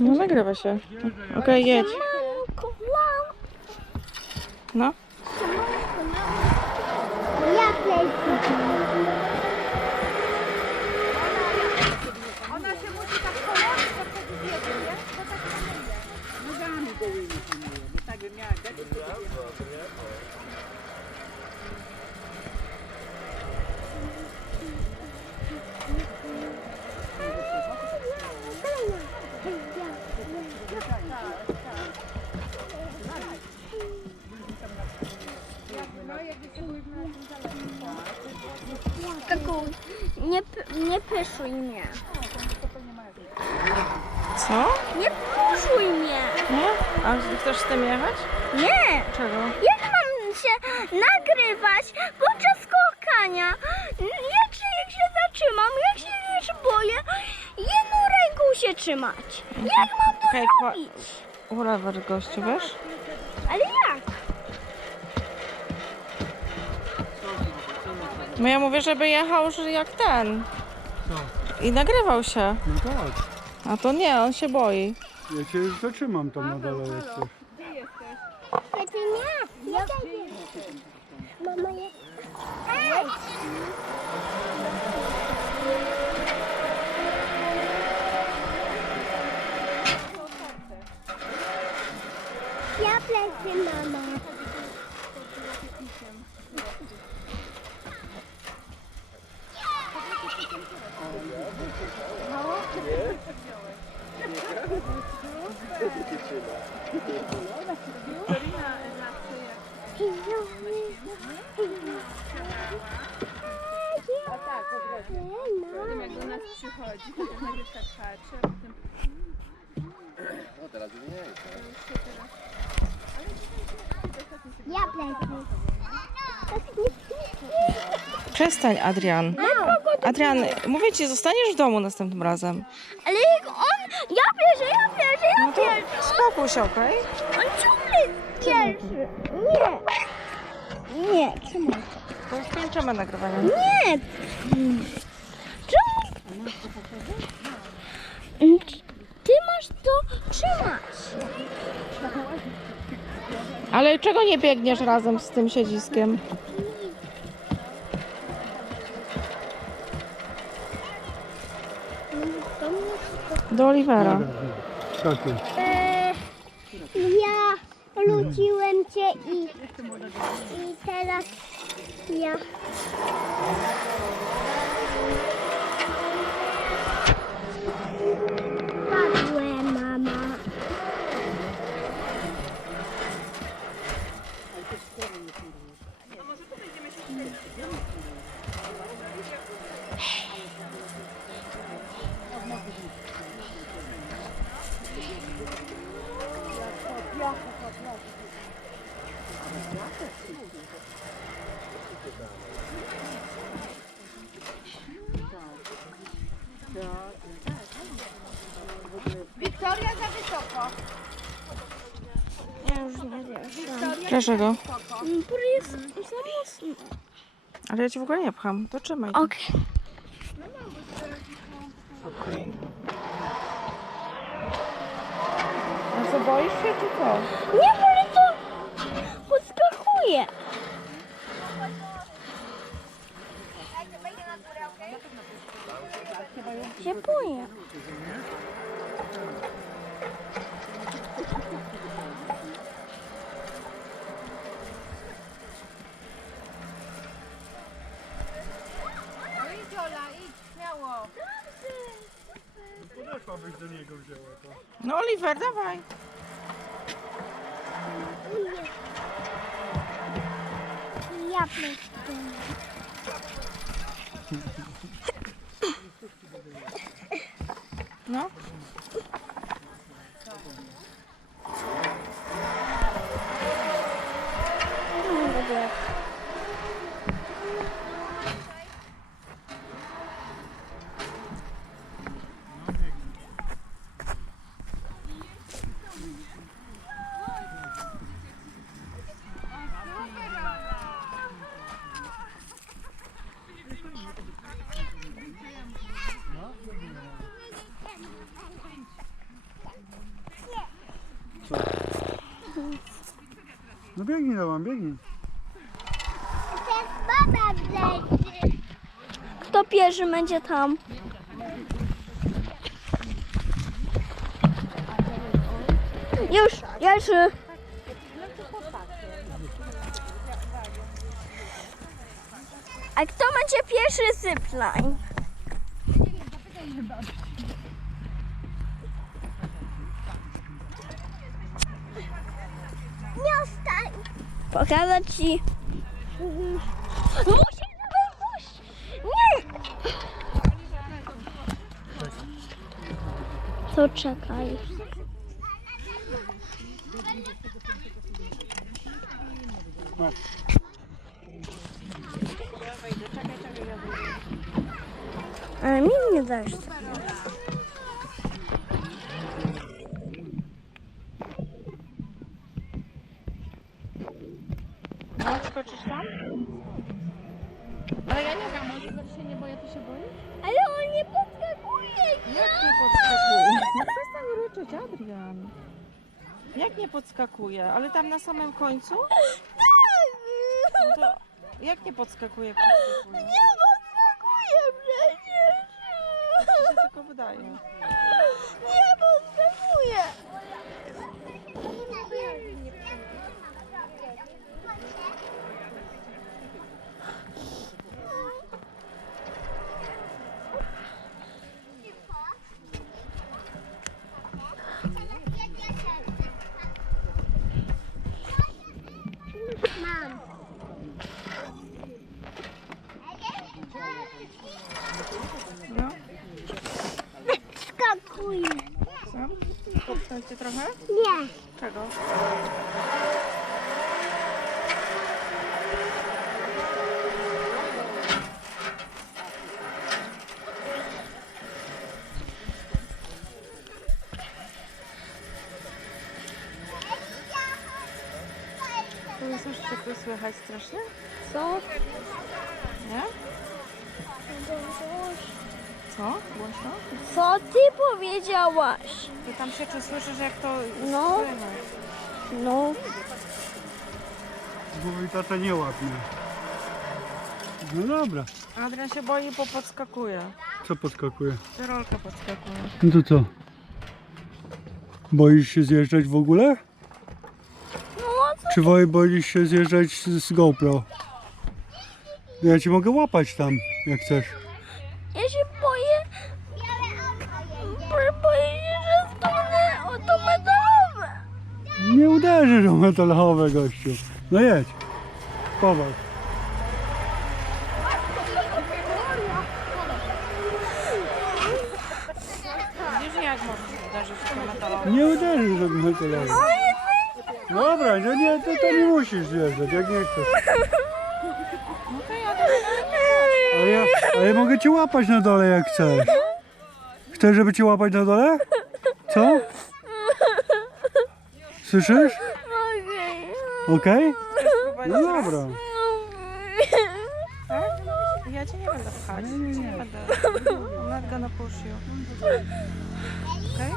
No nagrywa się. Okej, jedź. No. Ja. Ona się musi tak położyć, to wtedy zjedzie, nie? Bo tak nie Nogami gołymi hamuje, bo tak by miała dać, to by Nie, nie pyszuj mnie. Co? Nie puszuj mnie. Nie? A chcesz z tym jechać? Nie. Czego? Jak mam się nagrywać podczas skakania? Jak się, jak się zatrzymam, jak się wiesz, boję, jedną ręką się trzymać. Jak mam to Hej, zrobić? Whatever, gościu, wiesz? Ale jak? No ja mówię, żeby jechał że jak ten. I nagrywał się. No tak, A to nie, on się boi. ja cię zatrzymam tam na dole jak chcesz. Ja to nie. Ja Mama, ja... Ej! Ja plecy, mama. A tak, prostu. Potem jak do nas przychodzi, to też najpierw tak patrzy, a potem... Ja plecy. Przestań, Adrian. Adrian, mówię ci, zostaniesz w domu następnym razem. Ale jak on... Ja pierwszy, ja pierwszy, ja No to pierwszy. spokój się, okej? On ciągle pierwszy. Nie. Nie, trzymaj. To już kończymy nagrywanie. Nie. Czemu? Ty masz to trzymać. Ale czego nie biegniesz razem z tym siedziskiem? Do Olivera. Skakuj. E, ja ludziłem cię i, i teraz ja. Wiktoria za wysoko. Ja już nie wiem. Dlaczego? Bo jest za mocno. Ale ja ci w ogóle nie pcham. To trzymaj. Okej. A co, boisz się czy co? Nie, bo ale to podskakuje. Się boję. Podeszłabyś do niego wzięła to. No Oliver, dawaj. Ja plecy. No biegnij Roman, biegnij. Baba wlezie. Kto pierwszy będzie tam? Już, pierwszy. A kto będzie pierwszy zipline? Nie ostań. Pokazać ci. Wypuść! Nie! To czekaj. Ale mi nie dajesz. No, skoczysz tam? Ale ja nie wiem, może się nie boję, ty się boisz? Ale on nie podskakuje! Jak nie podskakuje? No przestań ryczeć, Adrian. Jak nie podskakuje? Ale tam na samym końcu? No to jak nie podskakuje? podskakuje? Nie podskakuje przecież! Mi się tylko wydaje. Nie podskakuje! No, Skakuje. co? Popchnąć cię trochę? Nie. Czego? Jest już ciepło słychać strasznie? Co? Nie? Co? Głośno? Co ty powiedziałaś? Ty tam się czy słyszysz jak to No. No. Mówi tata nie łapnie. No dobra. Adrian się boi, bo podskakuje. Co podskakuje? Tyrolka podskakuje. No to co? Boisz się zjeżdżać w ogóle? No co? Czy woj- boisz się zjeżdżać z, z GoPro? Ja ci mogę łapać tam, jak chcesz. Uderzysz o metalowe, gościu. No jedź. Popatrz. Widzisz jak uderzyć w metalowe? Nie uderzysz o metalowe. Dobra, no nie, to, to nie musisz zjeżdżać, jak nie chcesz. Ale ja, ale ja mogę cię łapać na dole, jak chcesz. Chcesz, żeby cię łapać na dole? Co? Słyszysz? Okej. Okej? Spróbuj No jeszcze raz. dobra. Tak? Ja cię nie będę pchać. Nie, nie, nie. Będę. I'm not gonna push you. Okay?